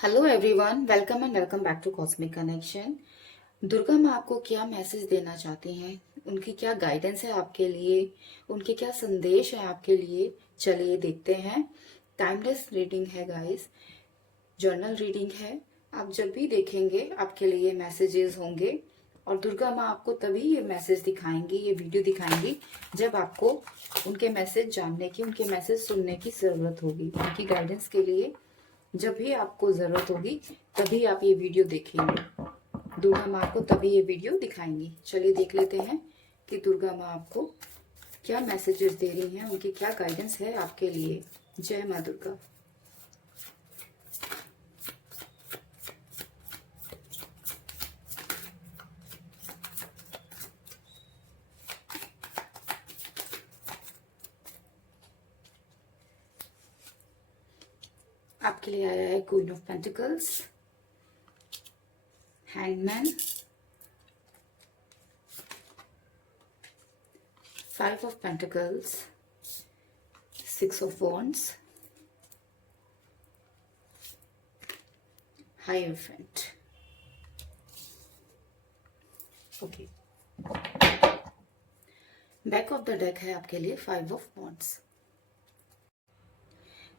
Hello everyone, welcome and welcome back to cosmic connection. Durga माँ आपको क्या मैसेज देना चाहती हैं? उनकी क्या गाइडेंस है आपके लिए? उनके क्या संदेश है आपके लिए? चलिए देखते हैं। टाइमलेस रीडिंग है गाइस, जर्नल रीडिंग है। आप जब भी देखेंगे आपके लिए मैसेजेस होंगे और दुर्गा माँ आपको तभी ये मैसेज दिखाएंगी, ये वीडियो दिखाएंगी जब आपको उनके मैसेज जानने की, उनके मैसेज सुनने की जरूरत होगी। उनकी गाइडेंस के लिए जब भी आपको जरूरत होगी तभी आप ये वीडियो देखेंगे। दुर्गा माँ आपको तभी ये वीडियो दिखाएंगी। चलिए देख लेते हैं कि दुर्गा माँ आपको क्या मैसेजेस दे रही हैं, उनकी क्या गाइडेंस है आपके लिए। जय माँ दुर्गा। आपके लिए आया है queen of pentacles, hangman, 5 of pentacles, 6 of wands, hierophant. Okay, back of the deck है आपके लिए 5 ऑफ वॉन्ड्स।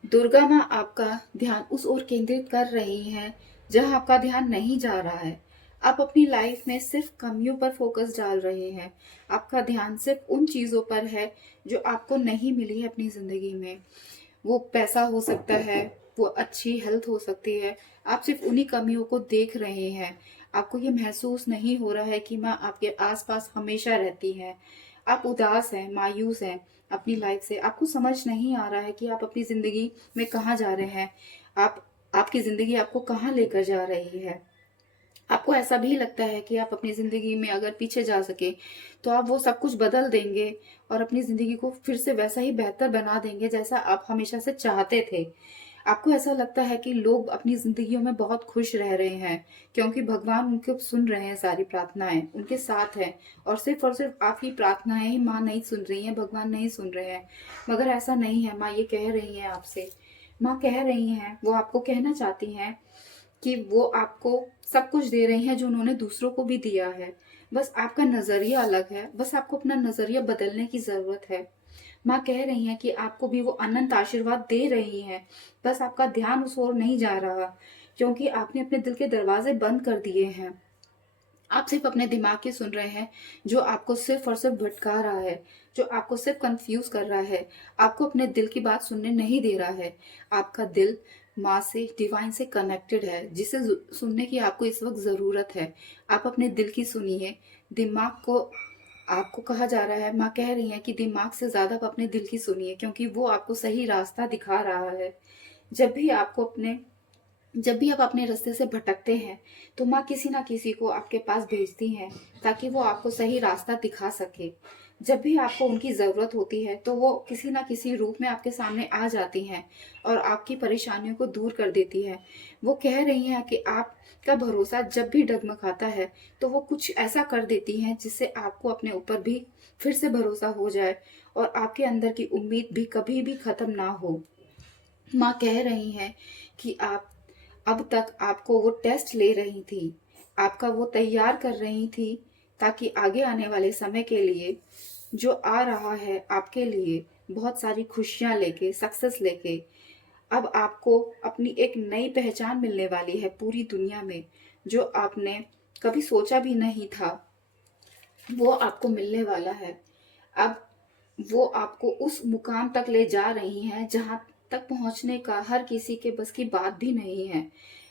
दुर्गा माँ आपका ध्यान उस ओर केंद्रित कर रही हैं जहां आपका ध्यान नहीं जा रहा है। आप अपनी लाइफ में सिर्फ कमियों पर फोकस डाल रहे हैं। आपका ध्यान सिर्फ उन चीजों पर है जो आपको नहीं मिली है अपनी जिंदगी में। वो पैसा हो सकता है, वो अच्छी हेल्थ हो सकती है। आप सिर्फ उन्हीं कमियों को देख रहे हैं। आपको ये महसूस नहीं हो रहा है कि माँ आपके आसपास हमेशा रहती है। आप उदास हैं, मायूस हैं अपनी लाइफ से। आपको समझ नहीं आ रहा है कि आप अपनी जिंदगी में कहाँ जा रहे हैं। आप आपकी जिंदगी आपको कहाँ लेकर जा रही है। आपको ऐसा भी लगता है कि आप अपनी जिंदगी में अगर पीछे जा सके तो आप वो सब कुछ बदल देंगे और अपनी जिंदगी को फिर से वैसा ही बेहतर बना देंगे जैसा आप हमेशा से चाहते थे। आपको ऐसा लगता है कि लोग अपनी जिंदगियों में बहुत खुश रह रहे हैं क्योंकि भगवान उनके सुन रहे हैं, सारी प्रार्थनाएं उनके साथ हैं। और सिर्फ आपकी प्रार्थनाएं ही माँ नहीं सुन रही हैं, भगवान नहीं सुन रहे हैं। मगर ऐसा नहीं है। माँ ये कह रही है आपसे, माँ कह रही हैं, वो आपको कहना चाहती हैं कि वो आपको सब कुछ दे रही हैं जो उन्होंने दूसरों को भी दिया है। बस आपका नजरिया अलग है, बस आपको अपना नजरिया बदलने की जरूरत है। माँ कह रही हैं कि आपको भी वो अनंत आशीर्वाद दे रही हैं। बस आपका ध्यान उस ओर नहीं जा रहा क्योंकि आपने अपने दिल के दरवाजे बंद कर दिए हैं। आप सिर्फ अपने दिमाग की सुन रहे हैं जो आपको सिर्फ और सिर्फ भटका रहा है, जो आपको सिर्फ कंफ्यूज कर रहा है। आपको अपने दिल की बात सुनने नहीं दे रहा है। आपका दिल माँ से, डिवाइन से कनेक्टेड है, जिसे सुनने की आपको इस वक्त जरूरत है। आप अपने दिल की सुनिए। दिमाग को आपको कहा जा रहा है, माँ कह रही है कि दिमाग से ज्यादा आप अपने दिल की सुनिए क्योंकि वो आपको सही रास्ता दिखा रहा है। जब भी आपको अपने जब भी आप अपने रास्ते से भटकते हैं तो माँ किसी ना किसी को आपके पास भेजती हैं ताकि वो आपको सही रास्ता दिखा सके। जब भी आपको उनकी जरूरत होती है तो वो किसी ना किसी रूप में आपके सामने आ जाती हैं और आपकी परेशानियों को दूर कर देती है। वो कह रही हैं कि आपका भरोसा जब भी डगमगाता है तो वो कुछ ऐसा कर देती हैं जिससे आपको अपने ऊपर भी फिर से भरोसा हो जाए और आपके अंदर की उम्मीद भी कभी भी खत्म ना हो। माँ कह रही हैं कि आप अब तक आपको वो टेस्ट ले रही थी, आपका वो तैयार कर रही थी ताकि आगे आने वाले समय के लिए जो आ रहा है आपके लिए बहुत सारी खुशियां लेके, सक्सेस लेके, अब आपको अपनी एक नई पहचान मिलने वाली है पूरी दुनिया में। जो आपने कभी सोचा भी नहीं था वो आपको मिलने वाला है। अब वो आपको उस मुकाम तक ले जा रही हैं जहां तक पहुंचने का हर किसी के बस की बात भी नहीं है।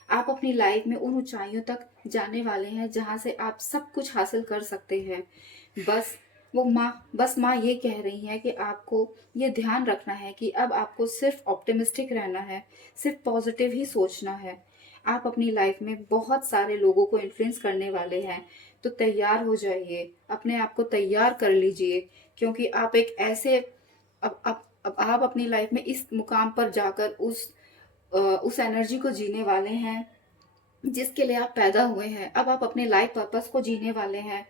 आप अपनी लाइफ में उन ऊंचाइयों तक जाने वाले हैं जहां से आप सब कुछ हासिल कर सकते हैं। बस बस माँ ये कह रही है कि आपको ये ध्यान रखना है कि अब आपको सिर्फ ऑप्टिमिस्टिक रहना है, सिर्फ पॉजिटिव ही सोचना है। आप अपनी लाइफ में बहुत सारे लोगों को इन्फ्लुएंस करने वाले हैं, तो तैयार हो जाइए, अपने आप को तैयार कर लीजिए क्योंकि आप एक ऐसे अब आप अपनी लाइफ में इस मुकाम पर जाकर उस एनर्जी को जीने वाले हैं जिसके लिए आप पैदा हुए हैं। अब आप अपने लाइफ पर्पस को जीने वाले हैं।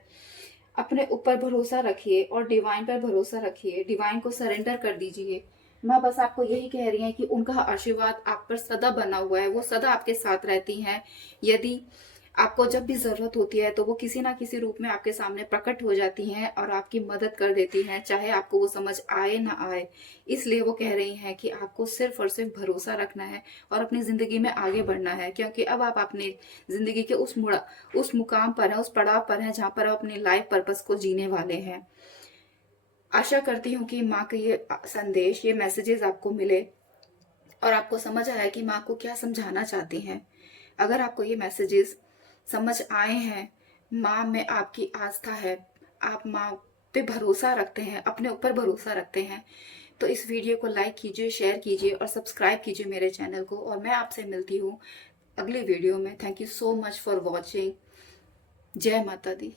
अपने ऊपर भरोसा रखिए और डिवाइन पर भरोसा रखिए, डिवाइन को सरेंडर कर दीजिए। माँ बस आपको यही कह रही हैं कि उनका आशीर्वाद आप पर सदा बना हुआ है, वो सदा आपके साथ रहती हैं। यदि आपको जब भी ज़रूरत होती है तो वो किसी ना किसी रूप में आपके सामने प्रकट हो जाती हैं और आपकी मदद कर देती हैं, चाहे आपको वो समझ आए ना आए। इसलिए वो कह रही हैं कि आपको सिर्फ़ और सिर्फ़ भरोसा रखना है और अपनी ज़िंदगी में आगे बढ़ना है, क्योंकि अब आप अपनी ज़िंदगी के उस मुकाम पर हैं, उस पड़ाव पर हैं जहाँ पर आप अपनी लाइफ़ पर्पस को जीने वाले हैं। आशा करती हूँ कि माँ का ये संदेश, ये मैसेजेस आपको मिले और आपको समझ आया कि माँ को क्या समझाना चाहती हैं। अगर आपको ये मैसेजेस समझ आए हैं, माँ में आपकी आस्था है, आप माँ पे भरोसा रखते हैं, अपने ऊपर भरोसा रखते हैं, तो इस वीडियो को लाइक कीजिए, शेयर कीजिए और सब्सक्राइब कीजिए मेरे चैनल को। और मैं आपसे मिलती हूँ अगली वीडियो में। Thank you so much for watching. जय माता दी।